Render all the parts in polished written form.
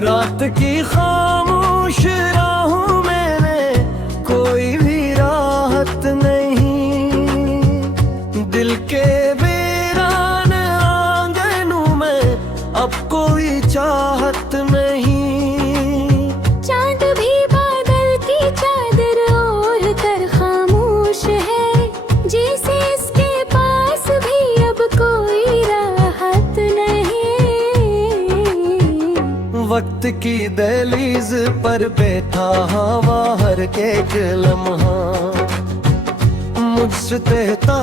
रात की खामोश राहों में कोई भी राहत नहीं, दिल के वीरान आंगनों में अब कोई चाहत नहीं। चांद भी बादल की चादर ओढ़ कर खामोश है, जैसे इसके पास भी अब कोई राहत नहीं। वक्त की दहलीज पर बैठा हवा हर एक लम्हा मुझसे कहता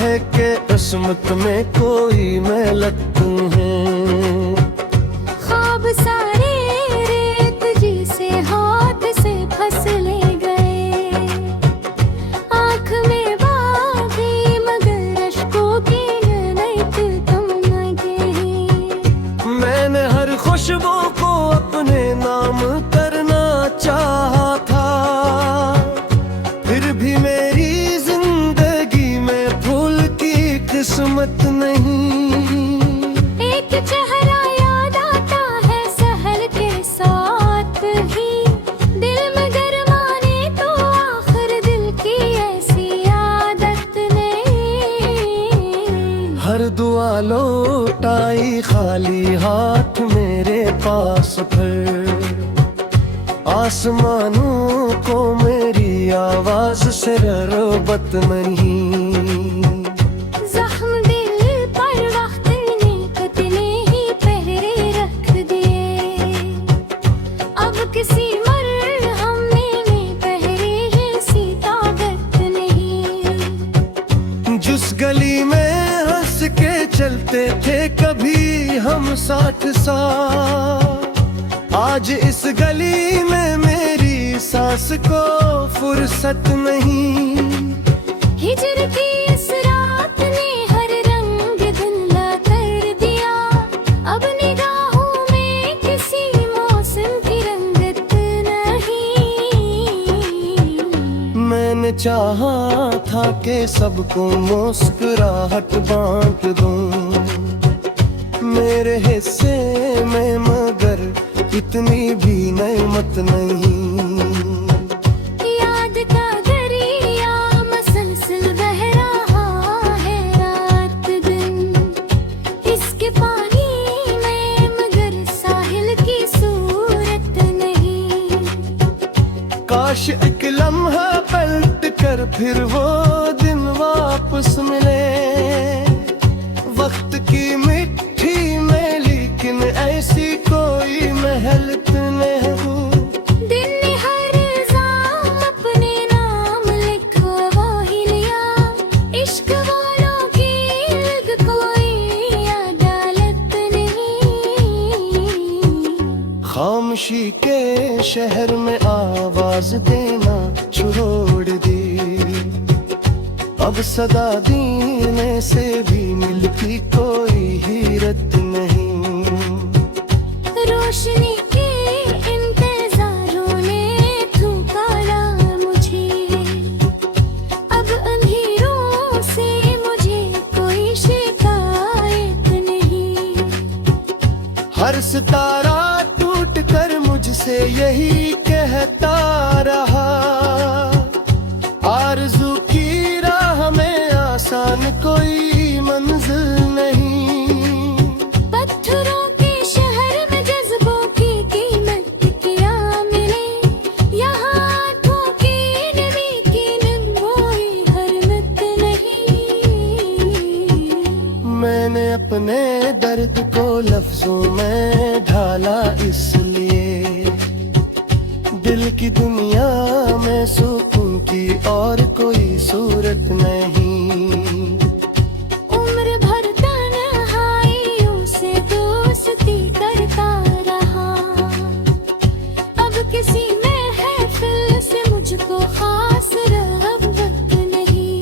है कि किस्मत में कोई महलत है। ख्वाब सारे रेत जैसे हाथ से फसले गए, आँख में बागी मगर अश्कों की नैत तुम न गए। मैंने हर खुशबू को अपने नाम करना चाहा था, फिर भी मेरी जिंदगी में फूल की किस्मत नहीं। एक चेहरा याद आता है सहल के साथ ही, दिल मगर माने तो आखिर दिल की ऐसी आदत नहीं। हर दुआ लौटाई खाली हाथ मेरे पास, फिर आसमानों को मेरी आवाज से रगबत नहीं। जख्म दिल पर वक्त ने कितने ही पहरे रख दिए, अब किसी मरहम में पहरे जैसी ताकत नहीं। जिस गली में हंस के चलते थे कभी हम साथ साथ, आज इस गली में मेरी सांस को फुर्सत नहीं। हिजर की इस रात ने हर रंग धुंधला कर दिया, अब निगाहों में किसी मौसम की रंगत नहीं। मैंने चाहा था कि सबको मुस्कुराहट बांट दूं मेरे हिस्से में, मगर इतनी भी नेमत नहीं। याद का दरिया मसलसल बह रहा है रात दिन, इसके पानी में मगर साहिल की सूरत नहीं। काश एक लम्हा पलट कर फिर वो दिन वापस मिले, वक्त की मिट्टी में लेकिन ऐसी कोई महलत नहीं। दिन ने हर इल्जाम अपने नाम लिखवा ही लिया, इश्क वालों की लग कोई अदालत नहीं। खामोशी के शहर में आवाज देना छोड़ दी, अब सदा देने से भी मिलती कोई हीरत नहीं। रोशनी के इंतजारों ने थकाया मुझे, अब अंधेरों से मुझे कोई शिकायत नहीं। हर सितारा टूट कर मुझसे यही कहता रहा, आरज़ू की राह में आसान कोई मंजिल नहीं। पत्थरों के शहर में जज्बों की कीमत क्या मिले, यहाँ आंखों की नमी की नगोई हरमत नहीं। मैंने अपने दर्द को लफ्जों में ढाला इसलिए, दिल की दुनिया में सुकून की और कोई सूरत नहीं। उम्र भर तन्हाइयों से दोस्ती करता रहा, अब किसी महफिल से मुझको खास रग़बत नहीं।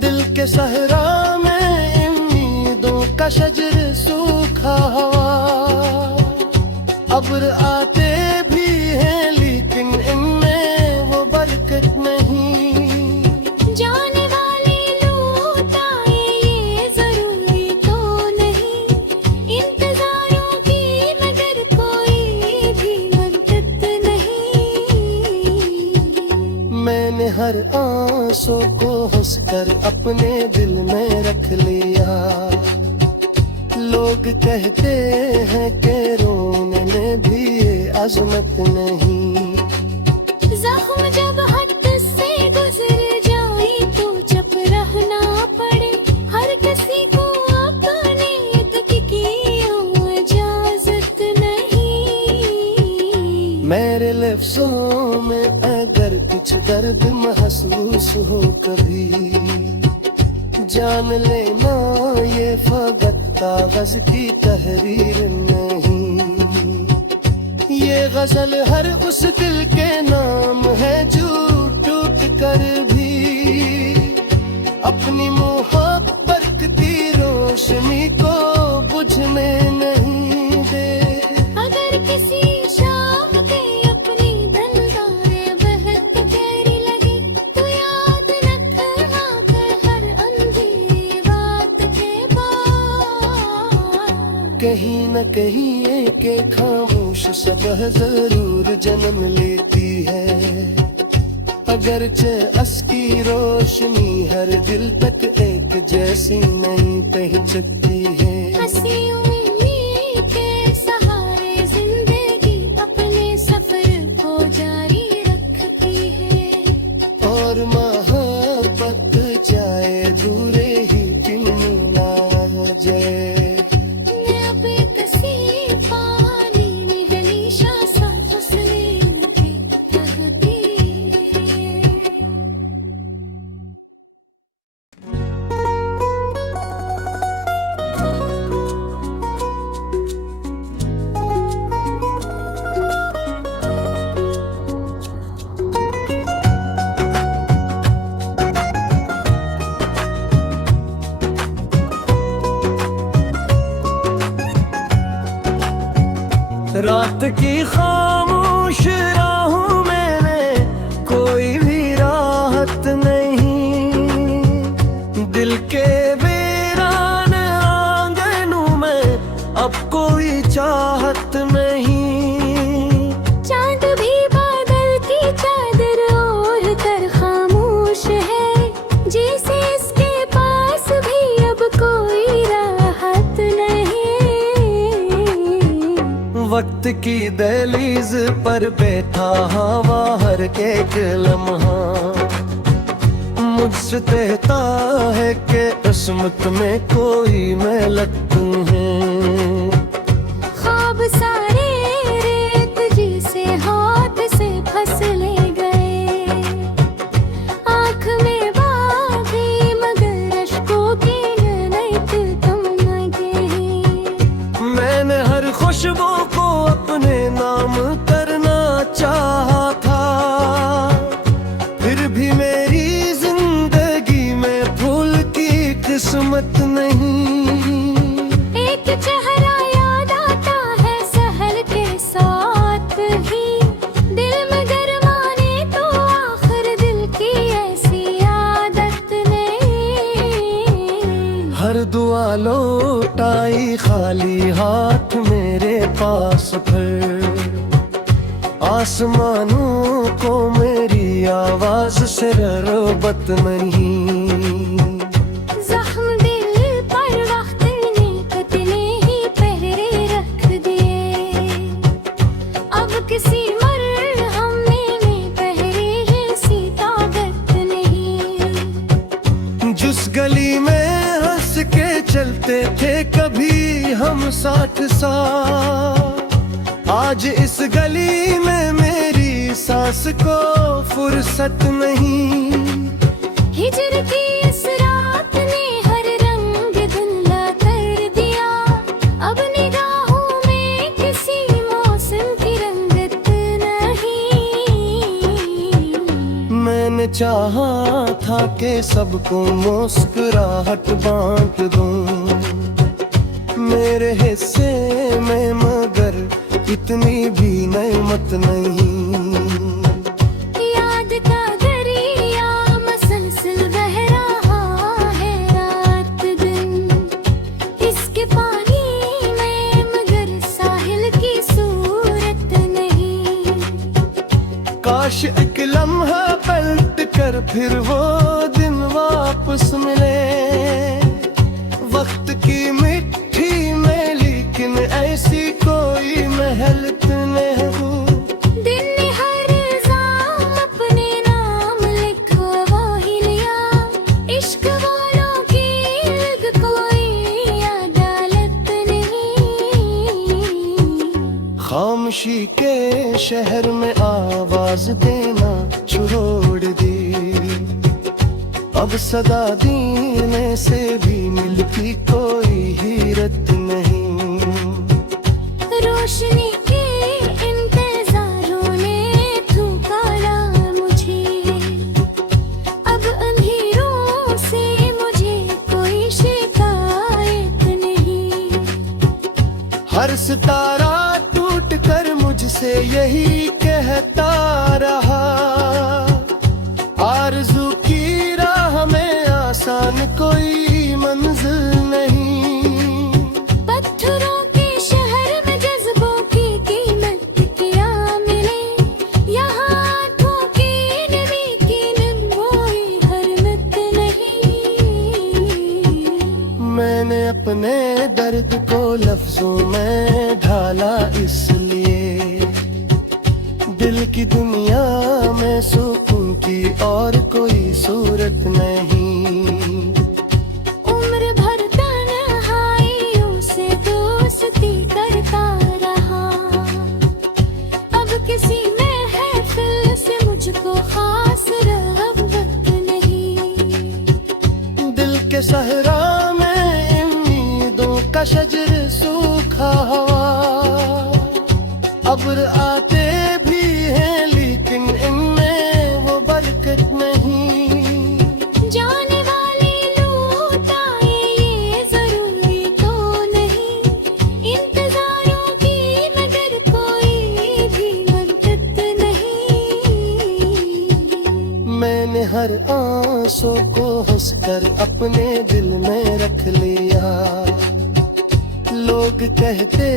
दिल के सहरा में उम्मीदों का शजर सूखा हुआ, अब्र आते भी हैं लेकिन इनमें वो बरकत नहीं। जाने वाले लौट आए ये जरूरी तो नहीं, इंतजारों की मगर कर अपने दिल में रख लिया। लोग कहते हैं कि रोने में भी ये अजमत नहीं। जख्म जब हद से गुजर जाए तो चुप रहना पड़े, हर किसी को अपने तक की इजाजत नहीं। मेरे लफ्ज़ों में अगर कुछ दर्द महसूस हो कभी, जान लेना ये फकत कागज की तहरीर नहीं। ये गजल हर उस दिल के नाम है जो टूट कर भी अपनी मोहब्बत की रोशनी को बुझने नहीं दे। अगर किसी शाम के अपनी दलदारे बहुत गहरी लगे तो याद रखना कर हर अंधेरी रात के बाद कहीं न कहीं एक खामोश सबह जरूर जन्म लेती है। अगरचे अस्की रोशनी हर दिल तक एक जैसी नहीं पहुंचती है। हंसी उम्मीद के सहारे जिंदगी अपने सफर को जारी रखती है। और मोहब्बत चाहे दूरे ही क्यों ना जाए। रात की खामोश राहों में कोई भी राहत नहीं। दिल के वीरान आंगनों में अब कोई चाहत नहीं। चांद भी बादल की चादर ओढ़ कर खामोश है, जैसे इसके पास भी अब कोई राहत नहीं। वक्त की दहलीज पर बैठा हवा हर एक लम्हा मुझसे कहता है कि किस्मत में कोई महलत है। ख्वाब सारे रेत जैसे हाथ से फसले गए, आँख में बागी मगर अश्कों की नैत तुम गए। मैंने हर खुशबू को अपने नाम करना चाहा था, फिर भी मेरी जिंदगी में फूल की किस्मत नहीं। एक चेहरा याद आता है सहल के साथ ही, दिल में गरमाने तो आखिर दिल की ऐसी आदत नहीं। हर दुआ लौटाई खाली हाथ मेरे पास फिर, आसमानों को मेरी आवाज से रगबत नहीं। जख्म दिल पर वक्त ने कितने ही पहरे रख दिए, अब किसी मरहम में पहरे जैसी ताकत नहीं। जिस गली में हंस के चलते थे कभी हम साथ साथ, आज इस गली में मेरी सांस को फुर्सत नहीं। हिजर की इस रात ने हर रंग धुंधला कर दिया, अब निगाहों में किसी मौसम की रंगत नहीं। मैंने चाहा था कि सबको मुस्कुराहट बांट दूं मेरे हिस्से में, मगर इतनी भी नेमत नहीं। याद का दरिया मसलसल बह रहा है रात दिन, इसके पानी में मगर साहिल की सूरत नहीं। काश एक लम्हा पलट कर फिर वो दिन वापस वापस मिले वक्त की मिट्टी में, लेकिन ऐसी कोई महलत नहीं। दिन ने हर जाम अपने नाम लिखो वो ही लिया, इश्क वालों की इल्ग कोई अदालत नहीं। खामोशी के शहर में आवाज देना छोड़ दी, अब सदा देने से भी मिलती कोई हिरत नहीं। रोशनी के इंतजारों ने थकाया मुझे, अब अंधेरों से मुझे कोई शिकायत नहीं। हर सितारा टूट कर मुझसे यही कहता रहा, आरज़ू की राह में आसान कोई मंजिल नहीं। पत्थरों के शहर में जज्बों की कीमत क्या मिले, यहाँ आँखों की नमी की कोई हरमत नहीं। मैंने अपने दर्द को लफ्जों में ढाला, इसलिए दिल की दुनिया में सुकून की और कोई सूरत नहीं। उम्र भर तन्हाइयों से दोस्ती करता रहा, अब किसी महफिल से मुझको खास रग़बत नहीं। दिल के सहरा में उम्मीदों का शजर सूखा हुआ, अब्र आते भी हैं लेकिन इनमें वो बरकत नहीं। जाने वाले लौट आए ये जरूरी तो नहीं, इंतजारों की मगर कोई भी मदद नहीं। मैंने हर आंसू को हंसकर अपने दिल में रख लिया, लोग कहते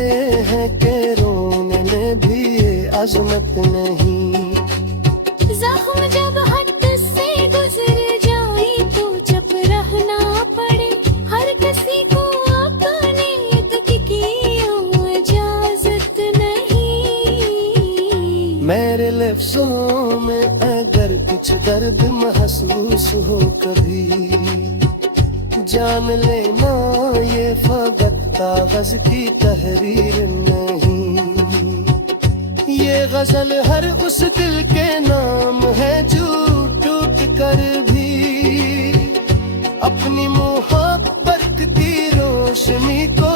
हैं कि रोने में भी ये अजमत नहीं। जख्म जब हद से गुजर जाए तो चुप रहना पड़े, हर किसी को अपने तक की इजाजत नहीं। मेरे लफ्जों में अगर कुछ दर्द महसूस हो कभी, जान लेना ये फकत कागज की तहरीर नहीं। ये गजल हर उस दिल के नाम है जो टूट कर भी अपनी मोहब्बत की रोशनी को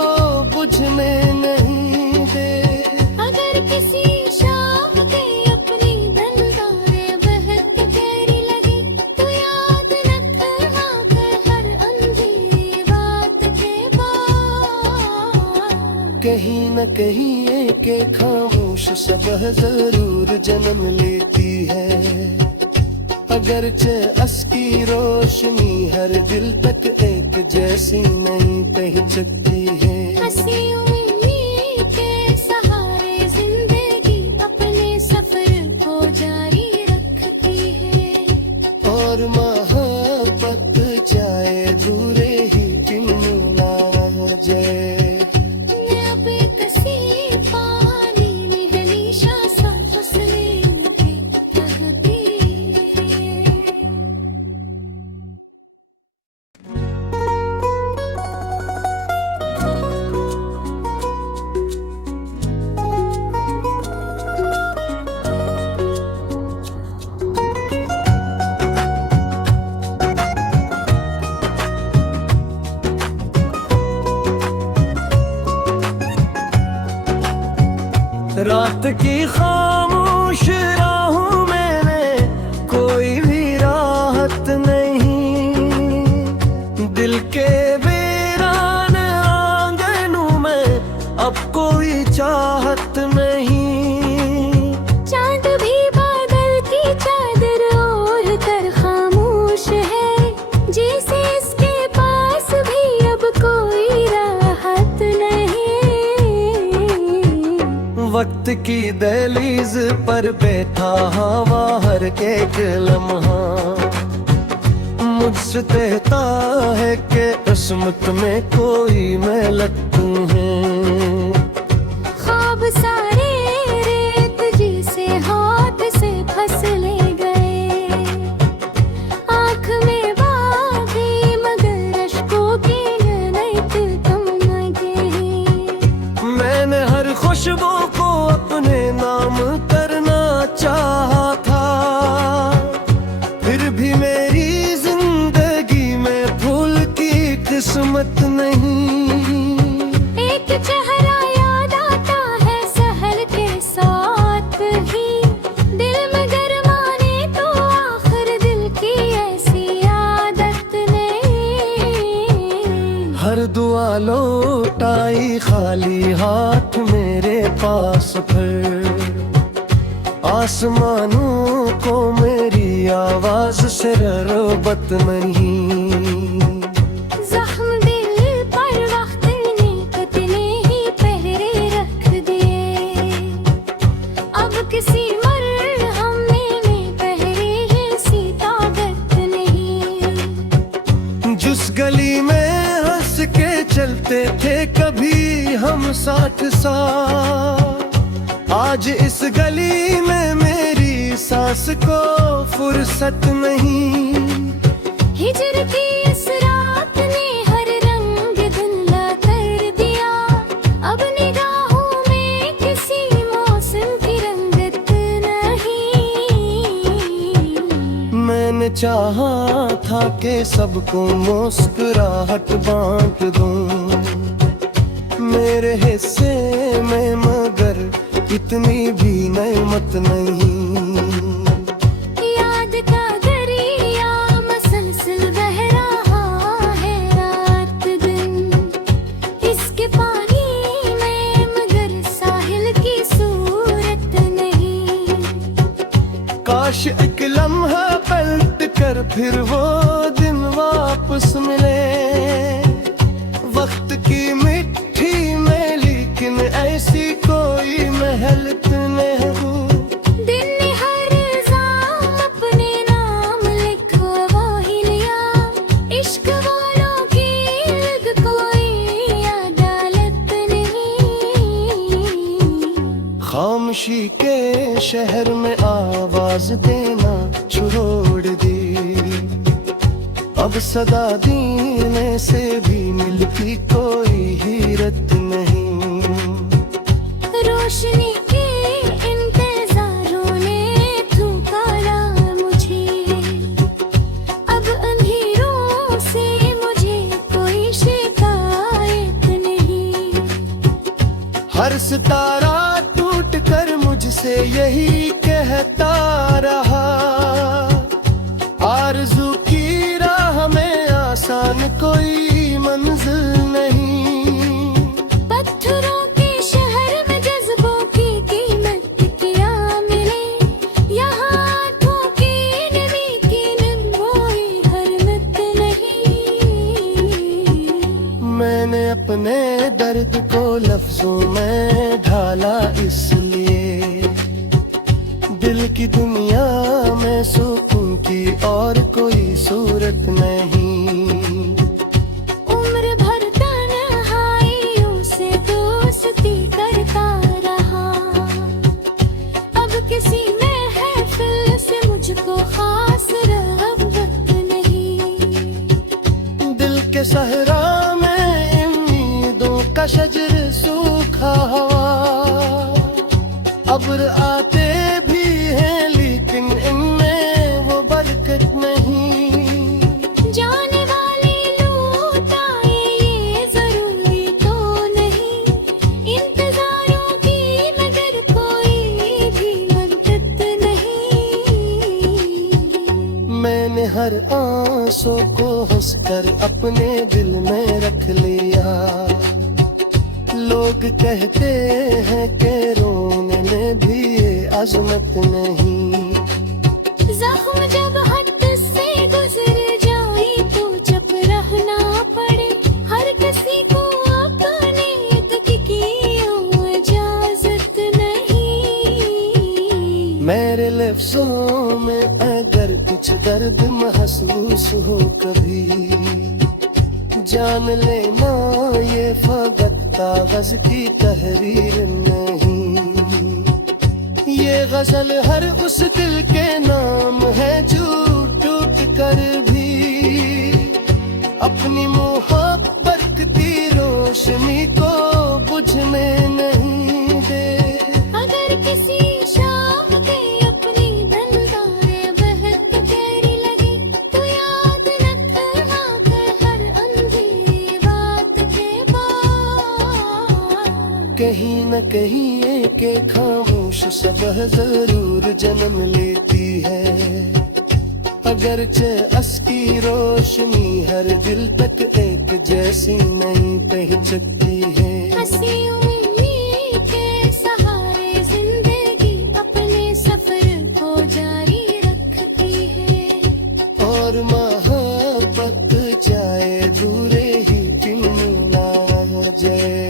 बुझने नहीं दे। अगर किसी शाम के अपनी दलदारे बहुत गहरी लगी, तो याद रखना कर हर अंधेरी बात के बाद। कहीं न कहीं एक खामोश सबह जरूर जन्म लेती है, अगरचे अस्की रोशनी हर दिल तक एक जैसी नहीं पहुंच सकती है। हंसी उम्मीद के सहारे जिंदगी अपने सफर को जारी रखती है, और मोहब्बत चाहे दूरे ही क्यों ना जाए। रात की खामोश राहों में कोई भी राहत नहीं, दिल के वीरान आंगनों में अब कोई चाहत नहीं। चांद भी बादल की चादर ओढ़ कर खामोश है, जैसे इसके पास भी अब कोई राहत नहीं। वक्त की दहलीज पर बैठा हवा हर एक लम्हा, मुझसे कहता है कि किस्मत में कोई मैं लगती हूँ। ख्वाब सारे रेत जैसे हाथ से फसले गए, आँख में बागी मगर अश्कों की नैत तुम लगे। मैंने हर खुशबू को अपने नाम करना चाहा था, फिर भी मेरी जिंदगी में फूल की किस्मत नहीं। एक चेहरा याद आता है सहल के साथ ही, दिल में गरमाने तो आखिर दिल की ऐसी आदत नहीं। हर दुआ लौटाई खाली हाथ मेरे पास, फिर आसमानों को मेरी आवाज से रगबत नहीं। जख्म दिल पर वक्त ने कितने ही पहरे रख दिए, अब किसी मरहम में पहरे हैं सी ताकत नहीं। जिस गली में हंस के चलते थे कभी हम साथ साथ, आज इस गली में मेरी सांस को फुर्सत नहीं। हिजर की इस रात ने हर रंग धुंधला कर दिया, अब निगाहों में किसी मौसम की रंगत नहीं। मैंने चाहा था कि सबको मुस्कुराहट बांट दूं मेरे हिस्से में, मगर इतनी भी नेमत नहीं। याद का दरिया मसलसल बह रहा है रात दिन, इसके पानी में मगर साहिल की सूरत नहीं। काश एक लम्हा पलट कर फिर वो दिन वापस मिले, वक्त की मिट्टी में लेकिन ऐसी कोई महलत नहीं। दिन ने हर इल्जाम अपने नाम लिखवा ही लिया, इश्क वालों की लग कोई अदालत नहीं। खामोशी के शहर में आवाज देना छोड़ दी, अब सदा देने से भी मिलती कोई हीरत नहीं। रोशनी के इंतजारों ने थकाया मुझे, अब अंधेरों से मुझे कोई शिकायत नहीं। हर सितारा टूट कर मुझसे यही कहता रहा, आरज़ू की राह में आसान कोई मंजिल नहीं। पत्थरों के शहर में जज्बों की कीमत क्या मिले, यहाँ आंखों की नमी की नंगोई हरमत नहीं। मैंने अपने दर्द को लफ्जों में ढाला, इसलिए दिल की दुनिया में सुकून की और कोई सूरत नहीं। उम्र भर तन्हाइयों से दोस्ती करता रहा, अब किसी महफिल से मुझको खास रग़बत नहीं। दिल के सहरा में उम्मीदों का शजर सूखा हुआ, अब्र आते भी हैं लेकिन इनमें वो बरकत नहीं। जाने वाली लौट आए ये जरूरी तो नहीं, इंतजारों की मगर कोई भी मदद नहीं। मैंने हर आंसू को हंसकर अपने दिल में रख लिया, लोग कहते हैं कि रोने में भी ये अजमत नहीं। जख्म जब हद से गुजर जाए तो चुप रहना पड़े, हर किसी को अपने तक की इजाजत नहीं। मेरे लफ्जों में अगर कुछ दर्द महसूस हो कभी। जान लेना ये फकत कागज की तहरीर नहीं, ये गजल हर उस दिल के नाम है जो टूट कर भी अपनी मोहब्बत की रोशनी को बुझने नहीं दे। अगर किसी शाम के अपनी धनदारें बहुत गहरी लगी, तो याद रखना कर हर अंधेरी रात के बाद कहीं न कहीं एक खामोश सबह जरूर जन्म लेती है। अगरचे अस्की रोशनी हर दिल तक एक जैसी नहीं पहुंच सकती है। हंसी उम्मीद के सहारे जिंदगी अपने सफर को जारी रखती है। और मोहब्बत चाहे दूरे ही क्यों ना जाए।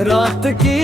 रात की